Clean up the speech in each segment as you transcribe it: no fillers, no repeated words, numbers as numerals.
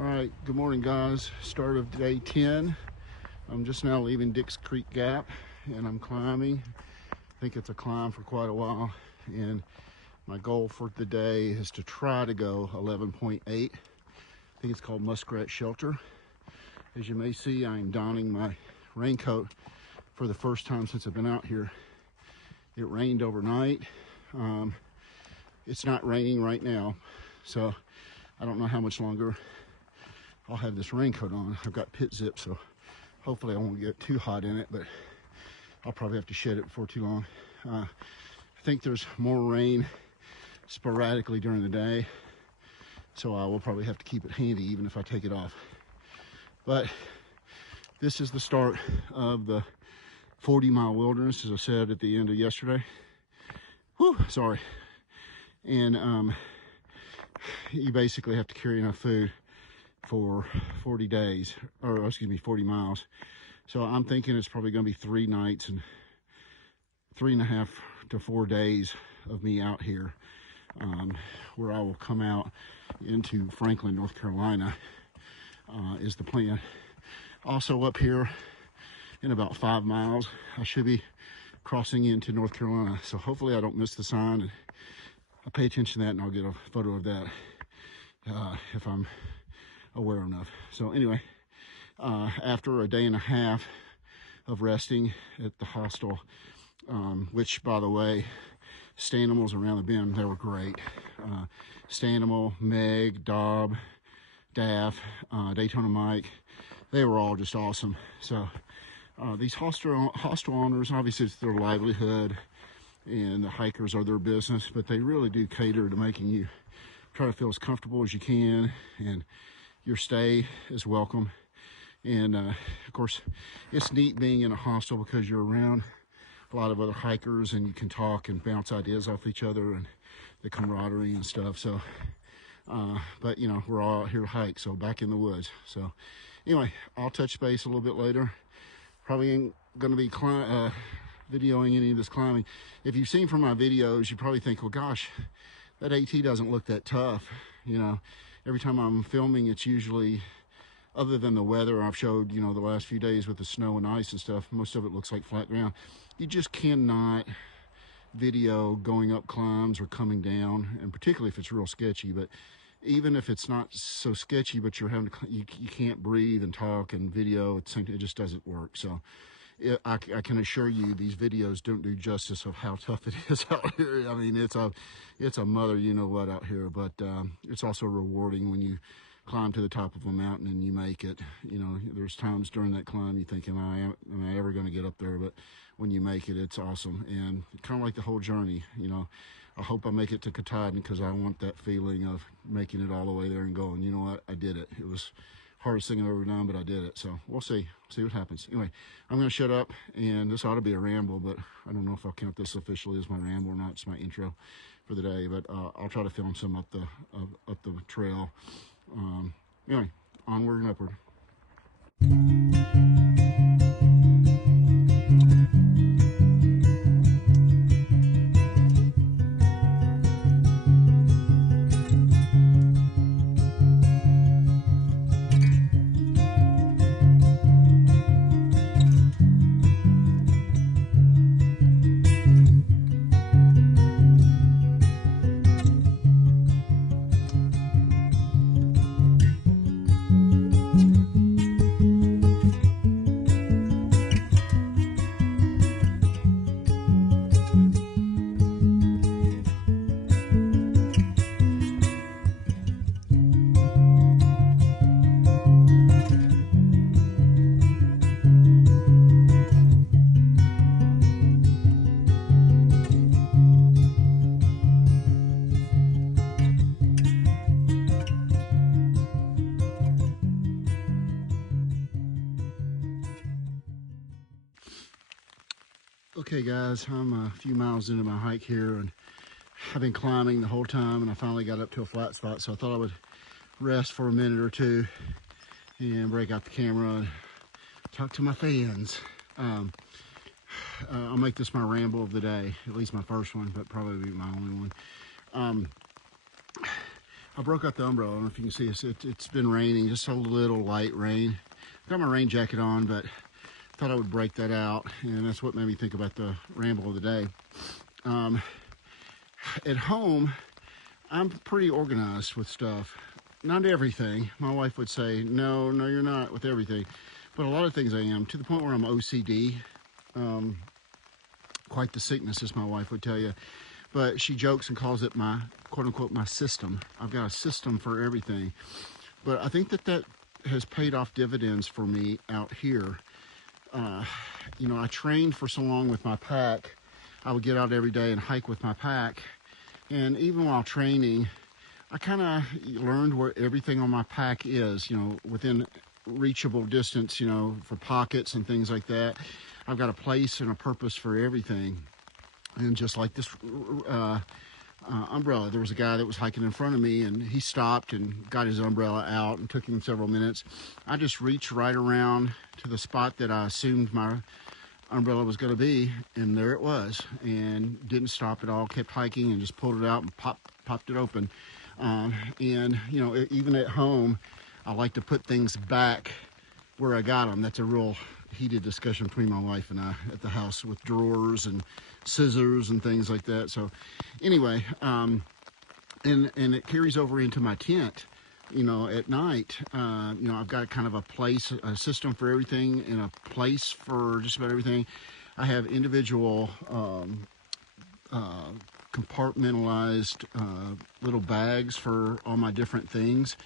All right, good morning guys. Start of day 10. I'm just now leaving Dix Creek Gap and I'm climbing. I think it's a climb for quite a while, and my goal for the day is to try to go 11.8. I think it's called Muskrat Shelter. As you may see, I'm donning my raincoat for the first time since I've been out here. It rained overnight. It's not raining right now, so I don't know how much longer I'll have this raincoat on. I've got pit zip, so hopefully I won't get too hot in it, but I'll probably have to shed it before too long. I think there's more rain sporadically during the day, so I will probably have to keep it handy even if I take it off. But this is the start of the 40-mile wilderness, as I said at the end of yesterday. Whew, sorry. And you basically have to carry enough food for 40 days, or excuse me, 40 miles. So I'm thinking it's probably going to be 3 nights and 3.5 to 4 days of me out here, where I will come out into Franklin, North Carolina, is the plan. Also up here in about 5 miles, I should be crossing into North Carolina. So hopefully I don't miss the sign, and I'll pay attention to that and I'll get a photo of that if I'm aware enough. So anyway, after a day and a half of resting at the hostel, which by the way, Stanimals around the bend, they were great. Stanimal, Meg, Dob, Daff, Daytona Mike, they were all just awesome. So these hostel owners, obviously it's their livelihood and the hikers are their business, but they really do cater to making you try to feel as comfortable as you can, and your stay is welcome. And of course, it's neat being in a hostel because you're around a lot of other hikers and you can talk and bounce ideas off each other and the camaraderie and stuff. So but you know, we're all out here to hike, so back in the woods. So anyway, I'll touch base a little bit later. Probably ain't gonna be videoing any of this climbing. If you've seen from my videos, you probably think, well gosh, that AT doesn't look that tough. You know, every time I'm filming, it's usually, other than the weather I've showed, you know, the last few days with the snow and ice and stuff, most of it looks like flat ground. You just cannot video going up climbs or coming down, and particularly if it's real sketchy. But even if it's not so sketchy, but you're having to, you can't breathe and talk and video, it just doesn't work. So I can assure you these videos don't do justice of how tough it is out here. I mean, it's a mother you know what out here, but it's also rewarding when you climb to the top of a mountain and you make it. You know, there's times during that climb you think, am I ever going to get up there? But when you make it, it's awesome. And kind of like the whole journey, you know, I hope I make it to Katahdin because I want that feeling of making it all the way there and going, you know what, I did it. It was hardest thing I've ever done, but I did it. So we'll see what happens. Anyway, I'm going to shut up, and this ought to be a ramble, but I don't know if I'll count this officially as my ramble or not. It's my intro for the day, but I'll try to film some up the trail. Anyway, onward and upward. Okay guys, I'm a few miles into my hike here, and I've been climbing the whole time, and I finally got up to a flat spot, so I thought I would rest for a minute or two and break out the camera and talk to my fans. I'll make this my ramble of the day, at least my first one, but probably my only one. I broke out the umbrella. I don't know if you can see this. It's been raining, just a little light rain. Got my rain jacket on, but thought I would break that out, and that's what made me think about the ramble of the day. At home, I'm pretty organized with stuff. Not everything. My wife would say, no, you're not with everything. But a lot of things I am, to the point where I'm OCD. Quite the sickness, as my wife would tell you. But she jokes and calls it my, quote unquote, my system. I've got a system for everything. But I think that has paid off dividends for me out here. You know, I trained for so long with my pack. I would get out every day and hike with my pack. And even while training, I kind of learned where everything on my pack is, you know, within reachable distance, you know, for pockets and things like that. I've got a place and a purpose for everything. And just like this umbrella, there was a guy that was hiking in front of me, and he stopped and got his umbrella out, and took him several minutes. I just reached right around to the spot that I assumed my umbrella was going to be, and there it was, and didn't stop at all, kept hiking, and just pulled it out and popped it open. And you know, even at home, I like to put things back where I got them. That's a real heated discussion between my wife and I at the house, with drawers and scissors and things like that. So anyway, and it carries over into my tent. You know, at night, you know, I've got kind of a place, a system for everything, and a place for just about everything. I have individual compartmentalized little bags for all my different things,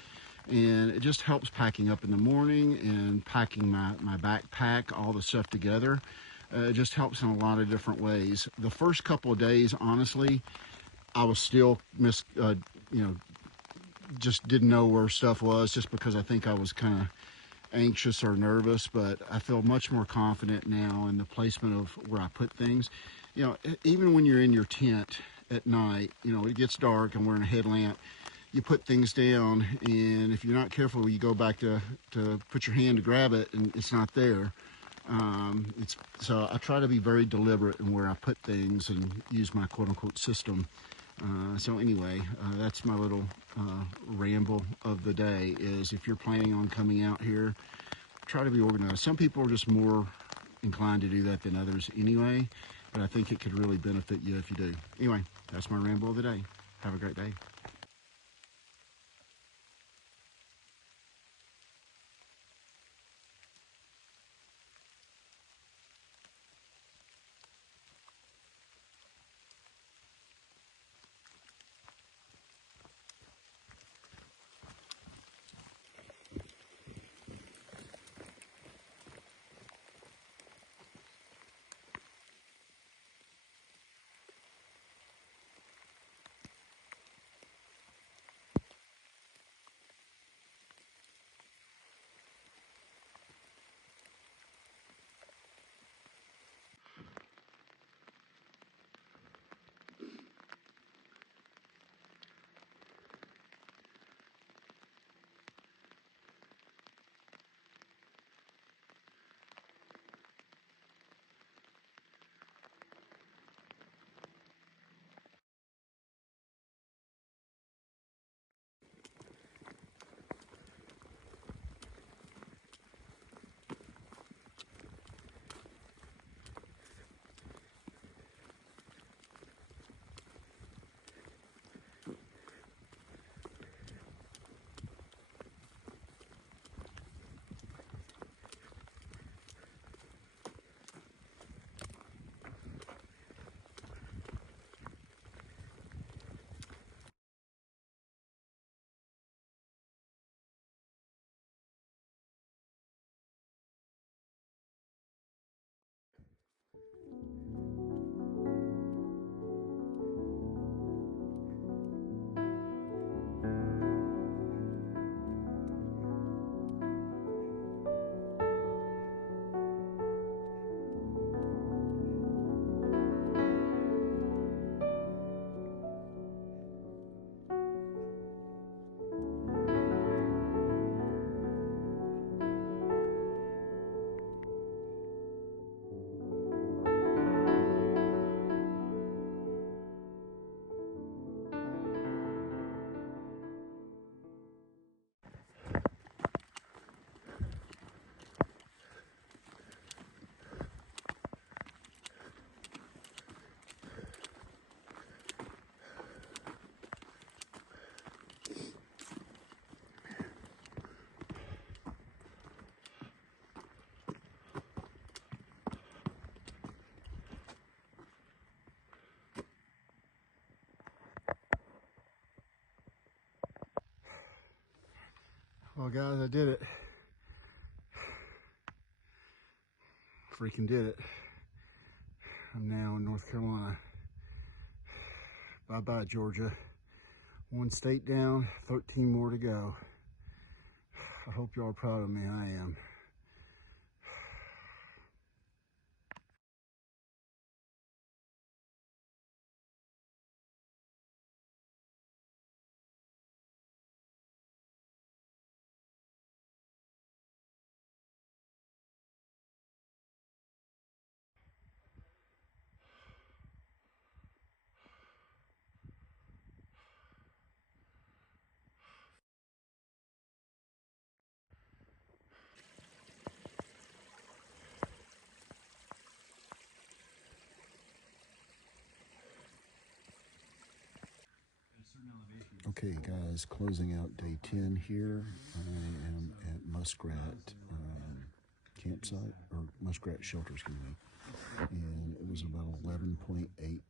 and it just helps packing up in the morning and packing my backpack, all the stuff together. It just helps in a lot of different ways. The first couple of days, honestly, I was still you know, just didn't know where stuff was, just because I think I was kind of anxious or nervous. But I feel much more confident now in the placement of where I put things. You know, even when you're in your tent at night, you know, it gets dark and we're in a headlamp, you put things down, and if you're not careful, you go back to put your hand to grab it, and it's not there. So I try to be very deliberate in where I put things and use my quote-unquote system. So anyway, that's my little ramble of the day, is if you're planning on coming out here, try to be organized. Some people are just more inclined to do that than others anyway, but I think it could really benefit you if you do. Anyway, that's my ramble of the day. Have a great day. Well, guys, I did it. Freaking did it. I'm now in North Carolina. Bye-bye, Georgia. One state down, 13 more to go. I hope y'all are proud of me. I am. Okay, guys, closing out day 10 here. I am at Muskrat campsite, or Muskrat shelter, excuse me. And it was about 11.8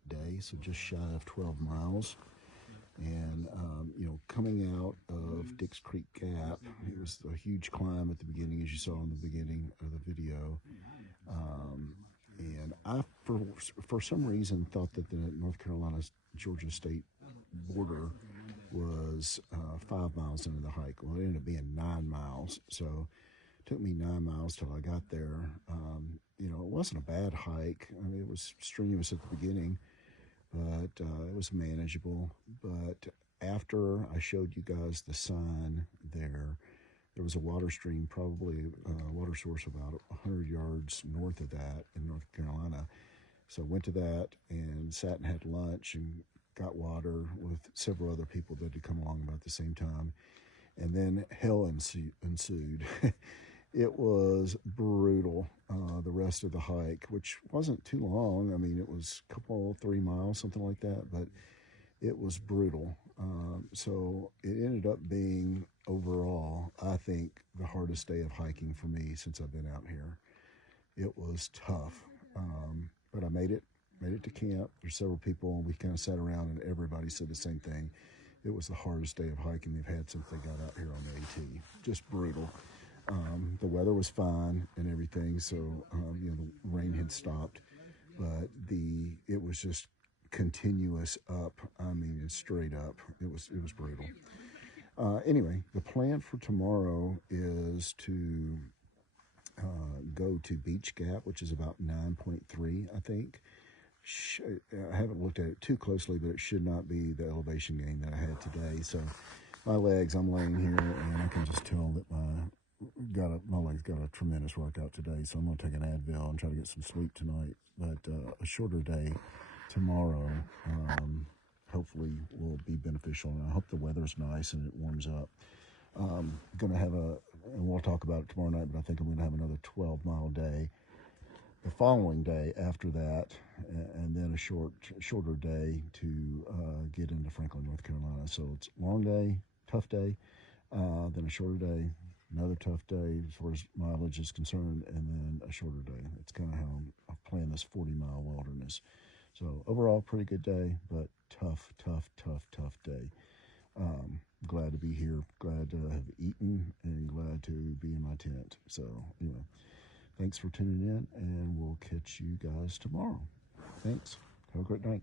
day, so just shy of 12 miles. And, you know, coming out of Dix Creek Gap, it was a huge climb at the beginning, as you saw in the beginning of the video. And I, for some reason, thought that the North Carolina-Georgia state border was 5 miles into the hike. Well, it ended up being 9 miles. So it took me 9 miles till I got there. You know, it wasn't a bad hike. I mean, it was strenuous at the beginning, but it was manageable. But after I showed you guys the sign there was a water stream, probably a water source about 100 yards north of that in North Carolina. So I went to that and sat and had lunch and got water with several other people that had come along about the same time. And then hell ensued. It was brutal, the rest of the hike, which wasn't too long. I mean, it was a couple, 3 miles, something like that, but it was brutal. So it ended up being, overall, I think, the hardest day of hiking for me since I've been out here. It was tough, but I made it to camp. There's several people, and we kind of sat around, and everybody said the same thing. It was the hardest day of hiking they've had since they got out here on the AT. Just brutal. The weather was fine and everything, so you know, the rain had stopped, but it was just continuous up. I mean, it's straight up. It was brutal. Anyway, the plan for tomorrow is to go to Beach Gap, which is about 9.3, I think. I haven't looked at it too closely, but it should not be the elevation gain that I had today. So my legs, I'm laying here, and I can just tell that my legs got a tremendous workout today. So I'm going to take an Advil and try to get some sleep tonight. But a shorter day tomorrow hopefully will be beneficial, and I hope the weather's nice and it warms up. Going to have and we'll talk about it tomorrow night, but I think I'm going to have another 12-mile day the following day after that, and then a shorter day to get into Franklin, North Carolina. So it's a long day, tough day, then a shorter day, another tough day as far as mileage is concerned, and then a shorter day. It's kind of how I've planned this 40-mile wilderness. So overall, pretty good day, but tough day. Glad to be here, glad to have eaten, and glad to be in my tent. So anyway, thanks for tuning in, and we'll catch you guys tomorrow. Thanks. Have a great night.